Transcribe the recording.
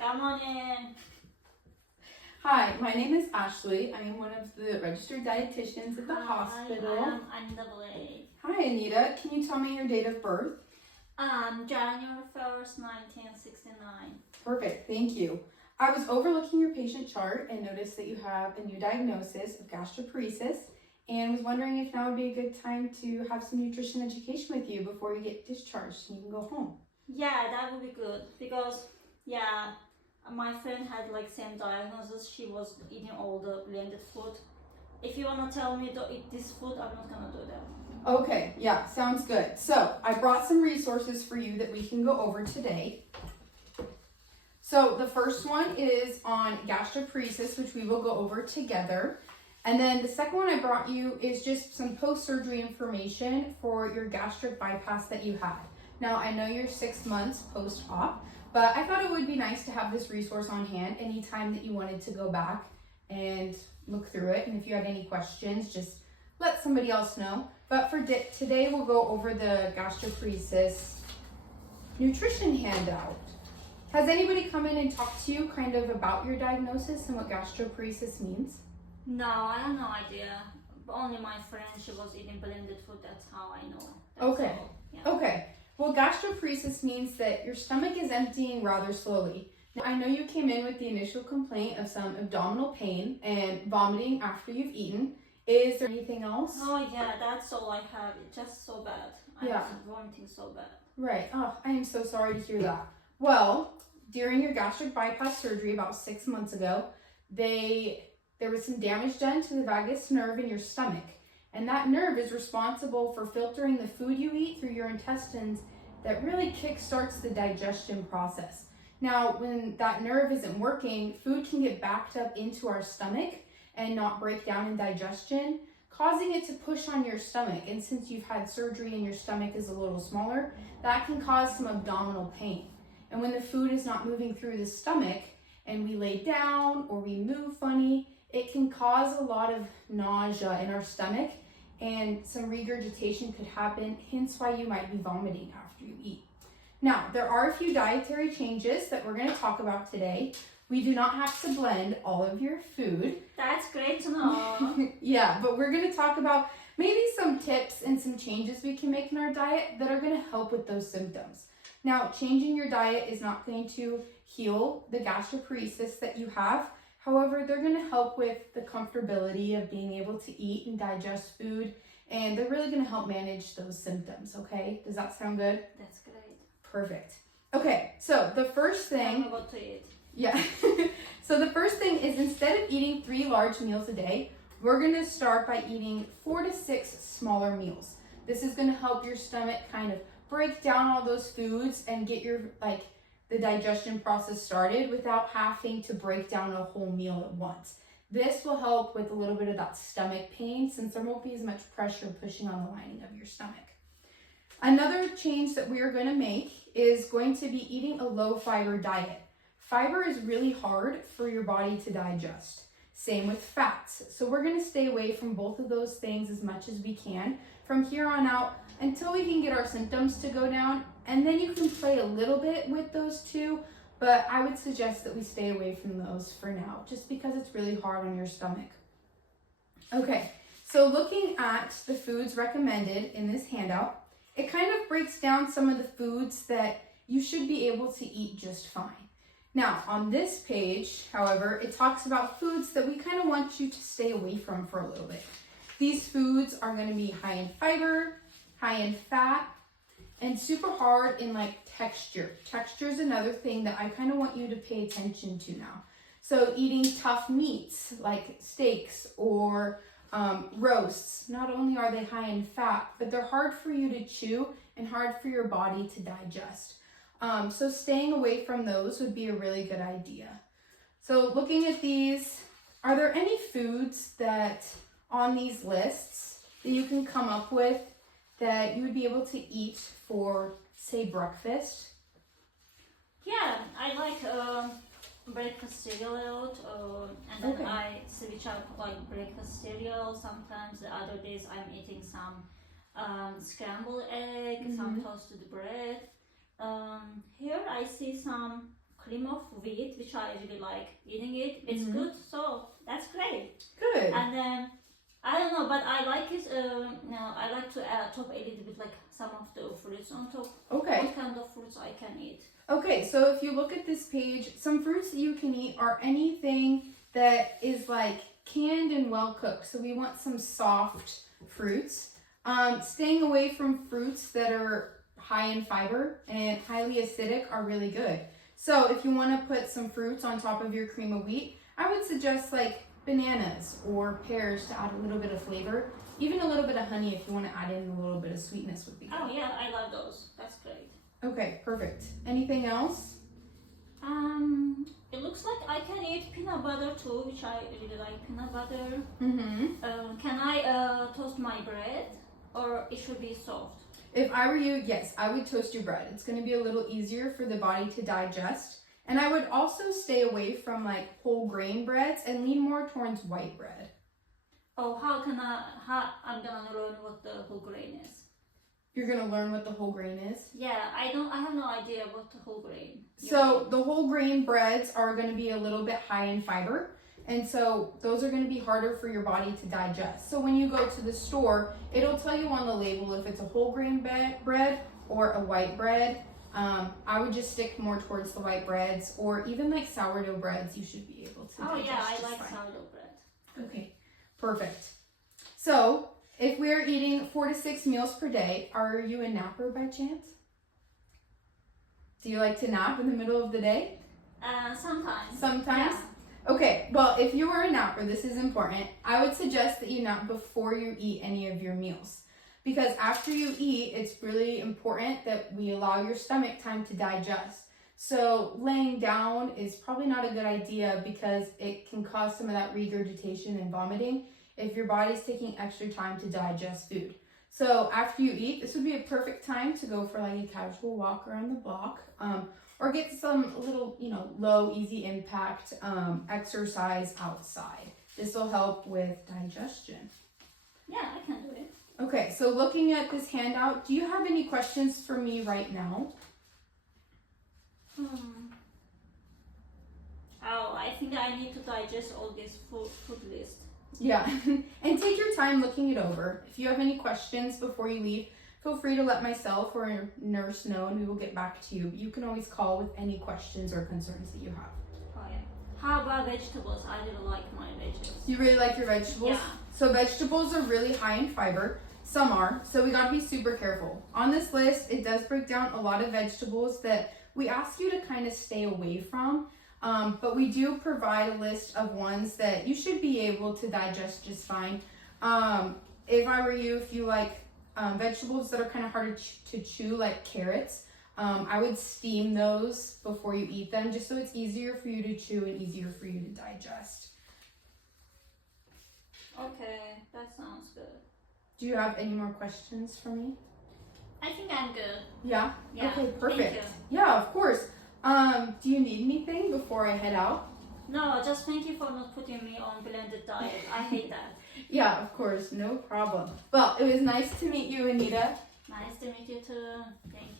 Come on in. Hi, my name is Ashley. I am one of the registered dietitians at the hospital. I'm Anita. Hi, Anita. Can you tell me your date of birth? January 1st, 1969. Perfect. Thank you. I was overlooking your patient chart and noticed that you have a new diagnosis of gastroparesis and was wondering if now would be a good time to have some nutrition education with you before you get discharged and you can go home. Yeah, that would be good because, yeah, my friend had like same diagnosis. She was eating all the blended food. If you want to tell me to eat this food, I'm not going to do that. Okay, yeah, sounds good. So I brought some resources for you that we can go over today. So the first one is on gastroparesis, which we will go over together. And then the second one I brought you is just some post-surgery information for your gastric bypass that you had. Now, I know you're 6 months post-op, but I thought it would be nice to have this resource on hand anytime that you wanted to go back and look through it. And if you had any questions, just let somebody else know. But for today, we'll go over the gastroparesis nutrition handout. Has anybody come in and talked to you kind of about your diagnosis and what gastroparesis means? No, I have no idea. Only my friend, she was eating blended food. That's how I know. Okay. Yeah. Okay. Well, gastroparesis means that your stomach is emptying rather slowly. Now, I know you came in with the initial complaint of some abdominal pain and vomiting after you've eaten. Is there anything else? Oh yeah, that's all I have. It's just so bad. I was vomiting so bad. Right. Oh, I am so sorry to hear that. Well, during your gastric bypass surgery about 6 months ago, there was some damage done to the vagus nerve in your stomach. And that nerve is responsible for filtering the food you eat through your intestines that really kickstarts the digestion process. Now, when that nerve isn't working, food can get backed up into our stomach and not break down in digestion, causing it to push on your stomach. And since you've had surgery and your stomach is a little smaller, that can cause some abdominal pain. And when the food is not moving through the stomach and we lay down or we move funny, it can cause a lot of nausea in our stomach and some regurgitation could happen, hence why you might be vomiting after you eat. Now, there are a few dietary changes that we're going to talk about today. We do not have to blend all of your food. That's great to know. Yeah, but we're going to talk about maybe some tips and some changes we can make in our diet that are going to help with those symptoms. Now, changing your diet is not going to heal the gastroparesis that you have. However, they're going to help with the comfortability of being able to eat and digest food, and they're really going to help manage those symptoms, okay? Does that sound good? That's great. Perfect. Okay, so the first thing... I'm about to eat. Yeah. So the first thing is instead of eating 3 large meals a day, we're going to start by eating 4 to 6 smaller meals. This is going to help your stomach kind of break down all those foods and get your, the digestion process started without having to break down a whole meal at once. This will help with a little bit of that stomach pain since there won't be as much pressure pushing on the lining of your stomach. Another change that we are going to make is going to be eating a low fiber diet. Fiber is really hard for your body to digest. Same with fats. So we're going to stay away from both of those things as much as we can from here on out until we can get our symptoms to go down. And then you can play a little bit with those two, but I would suggest that we stay away from those for now, just because it's really hard on your stomach. Okay, so looking at the foods recommended in this handout, it kind of breaks down some of the foods that you should be able to eat just fine. Now, on this page, however, it talks about foods that we kind of want you to stay away from for a little bit. These foods are going to be high in fiber, high in fat, and super hard in texture. Texture is another thing that I kind of want you to pay attention to now. So eating tough meats like steaks or roasts, not only are they high in fat, but they're hard for you to chew and hard for your body to digest. So staying away from those would be a really good idea. So looking at these, are there any foods that on these lists that you can come up with that you would be able to eat for, say, breakfast? Yeah, I like breakfast cereal a lot, and then I switch up breakfast cereal. Sometimes the other days I'm eating some scrambled egg, some toasted bread. Here I see some cream of wheat, which I really like eating it. It's good, so that's great. Good. And then I don't know, but I like it. I like to top a little bit like some of the fruits on top. Okay. What kind of fruits I can eat? Okay, so if you look at this page, some fruits that you can eat are anything that is like canned and well cooked. So we want some soft fruits. Staying away from fruits that are high in fiber and highly acidic are really good. So if you want to put some fruits on top of your cream of wheat, I would suggest like bananas or pears to add a little bit of flavor. Even a little bit of honey if you want to add in a little bit of sweetness would be good. Oh yeah, I love those. That's great. Okay, perfect. Anything else? It looks like I can eat peanut butter too, which I really like peanut butter. Can I toast my bread, or it should be soft? If I were you, yes, I would toast your bread. It's going to be a little easier for the body to digest. And I would also stay away from like whole grain breads and lean more towards white bread. Oh, how I'm gonna learn what the whole grain is? You're going to learn what the whole grain is? Yeah, I have no idea what the whole grain. So the whole grain breads are going to be a little bit high in fiber. And so those are going to be harder for your body to digest. So when you go to the store, it'll tell you on the label if it's a whole grain bread or a white bread. I would just stick more towards the white breads, or even like sourdough breads you should be able to digest. Oh yeah, I like fine. sourdough bread. Okay, perfect. So if we're eating 4 to 6 meals per day, are you a napper by chance? Do you like to nap in the middle of the day? Sometimes. Sometimes? Yeah. Okay, well, if you are a napper, this is important. I would suggest that you nap before you eat any of your meals. Because after you eat, it's really important that we allow your stomach time to digest. So laying down is probably not a good idea because it can cause some of that regurgitation and vomiting if your body's taking extra time to digest food. So after you eat, this would be a perfect time to go for like a casual walk around the block, or get some little, low, easy impact exercise outside. This will help with digestion. Yeah, I can do it. Okay, so looking at this handout, do you have any questions for me right now? Oh, I think I need to digest all this food list. Yeah, and take your time looking it over. If you have any questions before you leave, feel free to let myself or a nurse know and we will get back to you. You can always call with any questions or concerns that you have. Oh yeah. How about vegetables? I really like my vegetables. You really like your vegetables? Yeah. So vegetables are really high in fiber. Some are, so we gotta be super careful. On this list, it does break down a lot of vegetables that we ask you to kind of stay away from. But we do provide a list of ones that you should be able to digest just fine. If I were you, if you like vegetables that are kind of hard to chew, like carrots, I would steam those before you eat them, just so it's easier for you to chew and easier for you to digest. Okay, that sounds good. Do you have any more questions for me? I think I'm good. Yeah? Yeah. Okay, perfect. Thank you. Yeah, of course. Do you need anything before I head out? No, just thank you for not putting me on blended diet. I hate that. Yeah, of course, no problem. Well, it was nice to meet you, Anita. Nice to meet you too. Thank you.